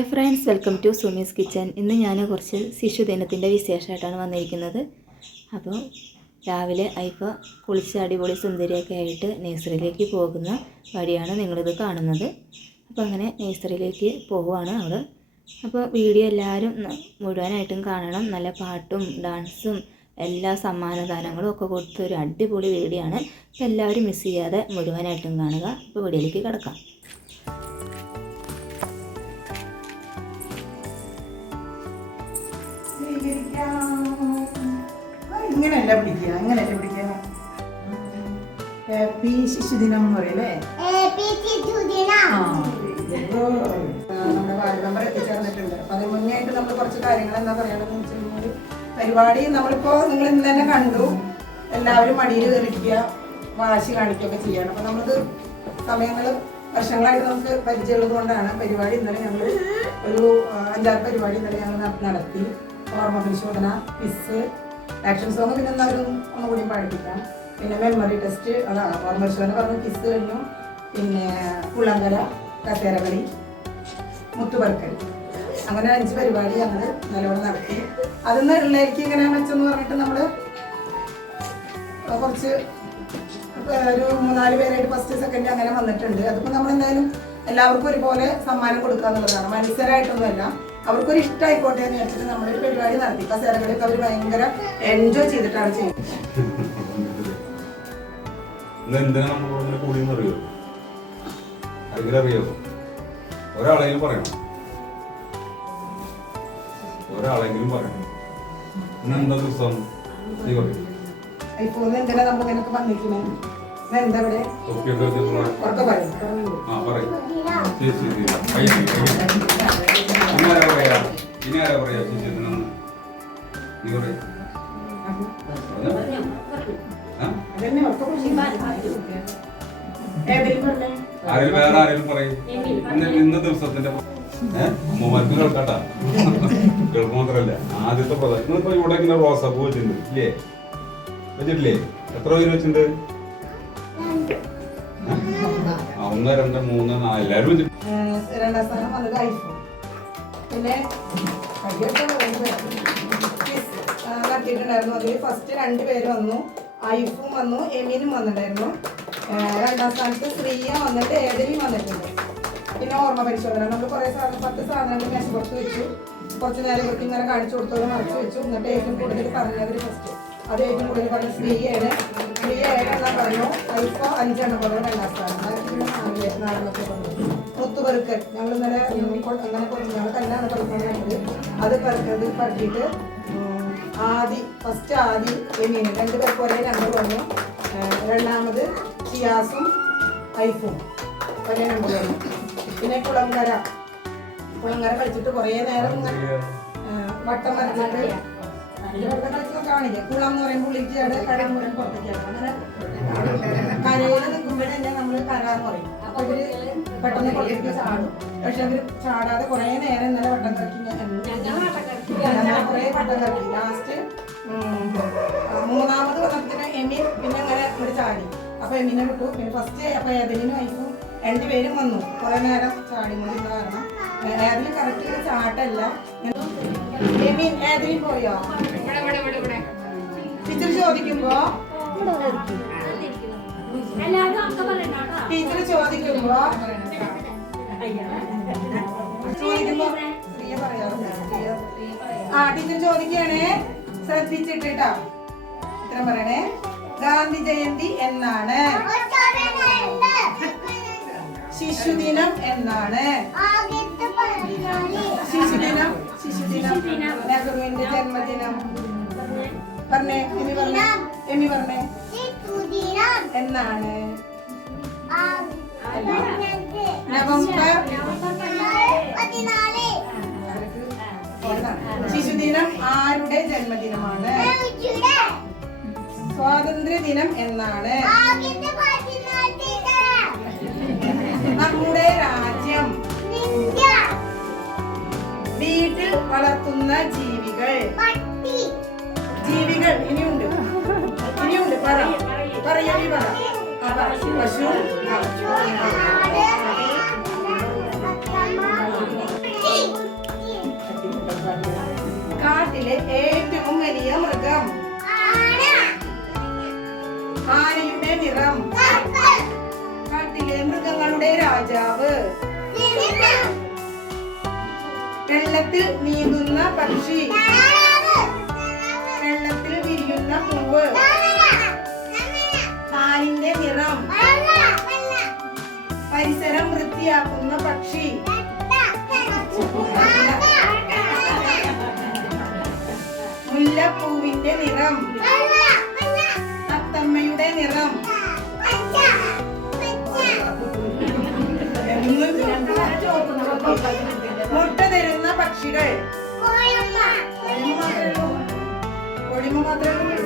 Hi friends, welcome to Sumi's kitchen. ഇന്ന് ഞാൻ കുറച്ച് ശിശുദിനത്തിൻ്റെ വിശേഷമായിട്ടാണ് വന്നിരിക്കുന്നത്. അപ്പോൾ രാവിലെ ഐഫ കുളിച്ച് അടിപൊളി സുന്ദരിയൊക്കെ ആയിട്ട് നേഴ്സറിയിലേക്ക് പോകുന്ന വഴിയാണ് നിങ്ങളിത് കാണുന്നത്. അപ്പോൾ അങ്ങനെ നേഴ്സറിയിലേക്ക് പോവുകയാണ് അവൾ. അപ്പോൾ വീഡിയോ എല്ലാവരും മുഴുവനായിട്ടും കാണണം. നല്ല പാട്ടും ഡാൻസും എല്ലാ സമ്മാനദാനങ്ങളും ഒക്കെ കൊടുത്ത ഒരു അടിപൊളി വീഡിയോ ആണ്. അപ്പോൾ എല്ലാവരും മിസ് ചെയ്യാതെ മുഴുവനായിട്ടും കാണുക. അപ്പോൾ വീഡിയോയിലേക്ക് കിടക്കാം. ഇങ്ങനെയല്ല പിടിക്കുക, അങ്ങനെയല്ല പിടിക്കുക. ഹാപ്പി ശിശുദിനം എന്ന് പറയല്ലേ. നമ്മുടെ വാർഡ് മെമ്പർ എത്തിച്ചേർന്നിട്ടുണ്ട്. അപ്പൊ അതിന് മുന്നേ ആയിട്ട് നമ്മൾ കുറച്ച് കാര്യങ്ങൾ എന്താ പറയണമെന്ന് വെച്ചിട്ടുണ്ടെങ്കിൽ, പരിപാടി നമ്മളിപ്പോ നിങ്ങൾ ഇന്ന് തന്നെ കണ്ടു. എല്ലാവരും മടിയിൽ കയറിയിരിക്കുക, വാശി കാണിക്കുകയൊക്കെ ചെയ്യണം. അപ്പൊ നമ്മളിത് സമയങ്ങൾ വർഷങ്ങളായിട്ട് നമുക്ക് പരിചയമുള്ളത് കൊണ്ടാണ് പരിപാടി ഇന്നലെ ഞങ്ങൾ ഒരു 5-6 പരിപാടി ഇന്നലെ ഞങ്ങൾ നടത്തി. ഓർമ്മ പരിശോധന, ക്വിസ്, ആക്ഷൻ സോങ്, പിന്നെ എന്തായാലും ഒന്നുകൂടി പഠിപ്പിക്കാം. പിന്നെ മെമ്മറി ടെസ്റ്റ്, അതാണ് ഓർമ്മ പരിശോധന പറഞ്ഞു. ക്വിസ് കഴിഞ്ഞു. പിന്നെ കുളങ്കര, കസേരകളി, മുത്തുപറക്കൽ, അങ്ങനെ 5 പരിപാടി ഞങ്ങൾ നല്ലോണം നടത്തി. അതിന്ന് ഉള്ളേക്ക് ഇങ്ങനെ മെച്ചെന്ന് പറഞ്ഞിട്ട് നമ്മൾ കുറച്ച് ഒരു 3-4 പേരായിട്ട് ഫസ്റ്റ് സെക്കൻഡ് അങ്ങനെ വന്നിട്ടുണ്ട്. അതിപ്പോൾ നമ്മളെന്തായാലും എല്ലാവർക്കും ഒരുപോലെ സമ്മാനം കൊടുക്കുക എന്നുള്ളതാണ്, മത്സരമായിട്ടൊന്നുമല്ല. അവർക്കൊരു ഇഷ്ടമായിക്കോട്ടെ എന്ന് വെച്ചിട്ട് നമ്മളൊരു പരിപാടി നടത്തി. കസേരകളൊക്കെ അവർ ഭയങ്കര എൻജോയ് ചെയ്തിട്ടാണ് ചെയ്യുന്നത്. ഒരാളെങ്കിലും പറയണം. ഇന്നെന്താ ദിവസം? ഇപ്പൊ എന്തിനാ നമ്മൾ ഇങ്ങനൊക്കെ വന്നിരിക്കണേ? എന്താ ഇവിടെ ഉറക്കെ പറയും. ഇന്ന ദിവസത്തിന്റെ അമ്മമാർക്ക് കേൾക്കട്ടാ, കേൾക്കും മാത്രല്ല. ആദ്യത്തെ പ്രധാന ഇപ്പൊ ഇവിടെ ഇങ്ങനെ റോസാപ്പൂ വെച്ചിട്ടുണ്ട് ഇല്ലേ? വെച്ചിട്ടില്ലേ? എത്ര പേര് വെച്ചിട്ടുണ്ട്? 1, 2, 3, 4 എല്ലാവരും വെച്ചിട്ടുണ്ട്. 2ാം സ്ഥാനം വന്നത് ഐഫോൺ. പിന്നെ നടത്തിയിട്ടുണ്ടായിരുന്നു. അതിൽ ഫസ്റ്റ് 2 പേര് വന്നു. ഐഫും വന്നു, എമീനും വന്നിട്ടുണ്ടായിരുന്നു. 2ാം സ്ഥാനത്ത് ശ്രീയ വന്നിട്ട്, ഏദലിയും വന്നിട്ടുണ്ട്. പിന്നെ ഓർമ്മ പരിശോധന നമ്മൾ കുറേ 10 സാധനങ്ങൾ മേശപ്പുറത്ത് വെച്ചു. കുറച്ച് നേരം ഇവർക്ക് ഇങ്ങനെ കാണിച്ചു കൊടുത്തത് മറച്ചു വെച്ചു. എന്നിട്ട് ഏറ്റവും കൂടുതൽ പറഞ്ഞവർ ഫസ്റ്റ്, അത് ഏറ്റവും കൂടുതൽ പറഞ്ഞ ശ്രീയാണ്. ശ്രീയ 7 എണ്ണം പറഞ്ഞു. ഐഫ 5 എണ്ണം പറഞ്ഞു 2ാം സ്ഥാനം. 4 മുത്തുപെറുക്കൽ ഞങ്ങൾ ഇന്നലെ അങ്ങനെ ഞങ്ങൾ കല്ലാണ് പഠിക്കുന്നത്. അത് പഠിച്ചിട്ട് ഫസ്റ്റ് ആദി എമീൻ 2 പേർക്ക് ഒരേ നമ്പർ പറഞ്ഞു. 2ാമത് ഷിയാസും ഐഫും ഒരേ നമ്പർ പറഞ്ഞു. പിന്നെ കുളങ്കര കളിച്ചിട്ട് കുറേ നേരം വട്ടം വരച്ചിട്ട് കളിച്ചൊക്കെ കാണിക്കുക. കുളം എന്ന് പറയുമ്പോൾ ഉള്ളിച്ചാട്, കര എന്ന് പറയുമ്പോൾ പുറത്തേക്കാണ്. അങ്ങനെ കരയിൽ നിൽക്കുമ്പോഴേ തന്നെ നമ്മൾ കര എന്ന് പറയും. അപ്പൊ ഇവര് പെട്ടെന്ന് പുറത്തേക്ക് ചാടും. പക്ഷെ അവര് ചാടാതെ കുറേ നേരം ഇന്നലെ വട്ടം കറക്കി, കുറേ വട്ടം കറക്കി. ലാസ്റ്റ് 3ാമത് വന്നപ്പോഴത്തേന് എമീൻ പിന്നെ അങ്ങനെ ഇവിടെ ചാടി. അപ്പൊ എമീനെ വിട്ടു. പിന്നെ ഫസ്റ്റ് അപ്പൊ ഏദലിനും ഐഫും 2 പേരും വന്നു. കുറെ നേരം ചാടി കൊണ്ടിരുന്ന കാരണം ഏദലിൻ കറക്റ്റ് ചാട്ടല്ല. എമീൻ ഏദലിൻ പോയോ? ടീച്ചർ ചോദിക്കുമ്പോ പ്രിയ പറയാറുണ്ട്. ടീച്ചർ ചോദിക്കുകയാണേ, ശ്രദ്ധിച്ചിട്ടാ ഉത്തരം പറയണേ. ഗാന്ധി ജയന്തി എന്നാണ്? ശിശുദിനം എന്നാണ്? ശിശുദിനം നെഹ്റുവിന്റെ ജന്മദിനം പറഞ്ഞേ. എമി പറഞ്ഞേ എന്നാണ്? നവംബർ 14. ശിശുദിനം ആരുടെ ജന്മദിനമാണ്? സ്വാതന്ത്ര്യ ദിനം എന്നാണ്? നമ്മുടെ രാജ്യം. വീട്ടിൽ വളർത്തുന്ന ജീവികൾ. ഇനിയുണ്ട് പറയൂ. പശു, കാട്ടിലെ ഏറ്റവും വലിയ മൃഗം. ആനയുടെ നിറം. കാട്ടിലെ മൃഗങ്ങളുടെ രാജാവ്. വെള്ളത്തിൽ നീന്തുന്ന പക്ഷി. വെള്ളത്തിൽ വിരിയുന്ന പൂവ്. പാലിന്റെ നിറം. പരിസരം വൃത്തിയാക്കുന്ന പക്ഷി. മുല്ലപ്പൂവിന്റെ നിറം. അത്തമ്മയുടെ നിറം. മുട്ട തരുന്ന പക്ഷികൾ. കോഴിമ മാത്രമേ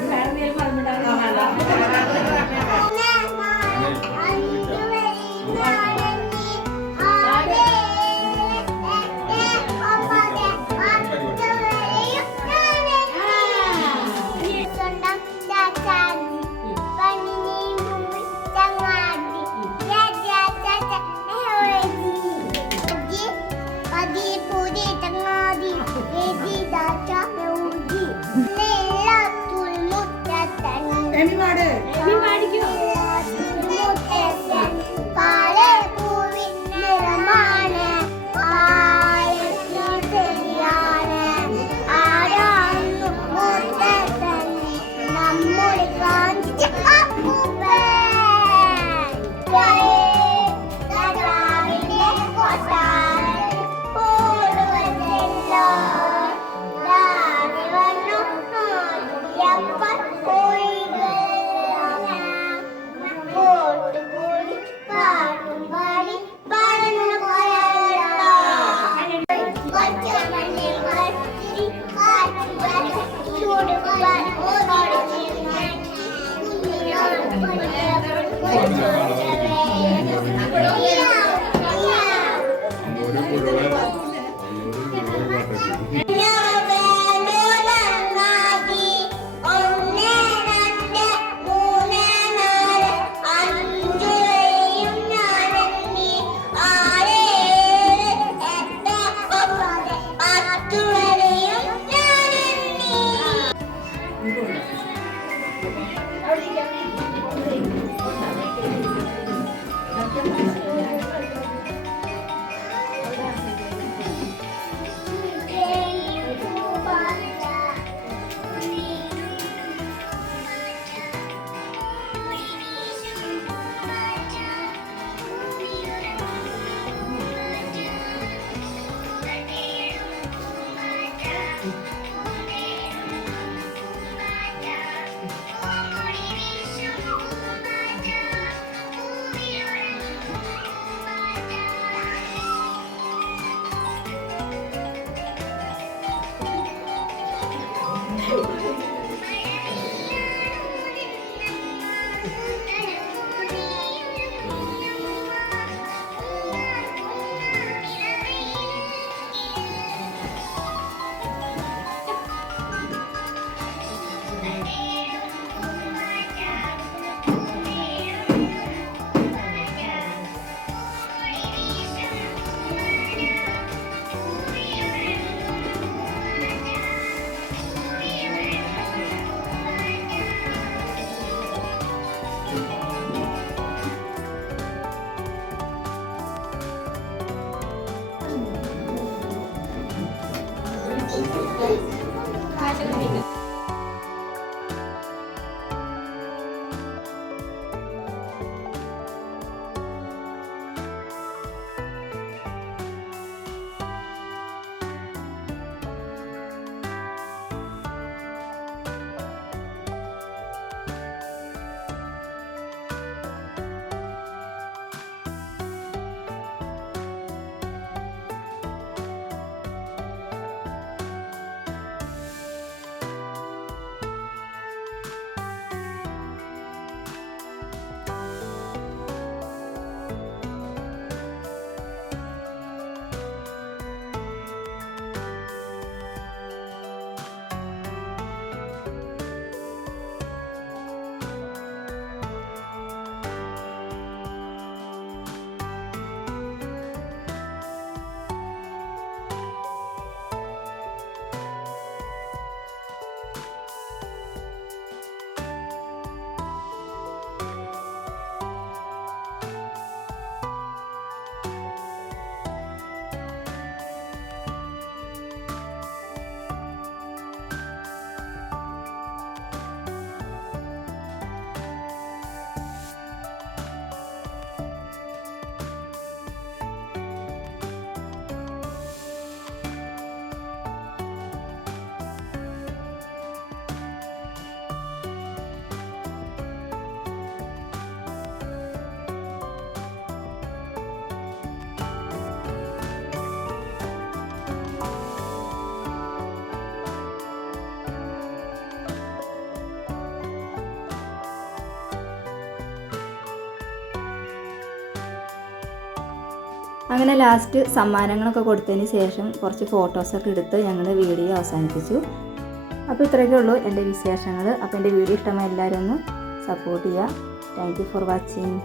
അങ്ങനെ ലാസ്റ്റ് സമ്മാനങ്ങളൊക്കെ കൊടുത്തതിന് ശേഷം കുറച്ച് ഫോട്ടോസൊക്കെ എടുത്ത് ഞങ്ങൾ വീഡിയോ അവസാനിപ്പിച്ചു. അപ്പോൾ ഇത്രയൊക്കെ ഉള്ളൂ എൻ്റെ വിശേഷങ്ങൾ. അപ്പോൾ എൻ്റെ വീഡിയോ ഇഷ്ടമായ എല്ലാവരും ഒന്ന് സപ്പോർട്ട് ചെയ്യുക. Thank you for watching.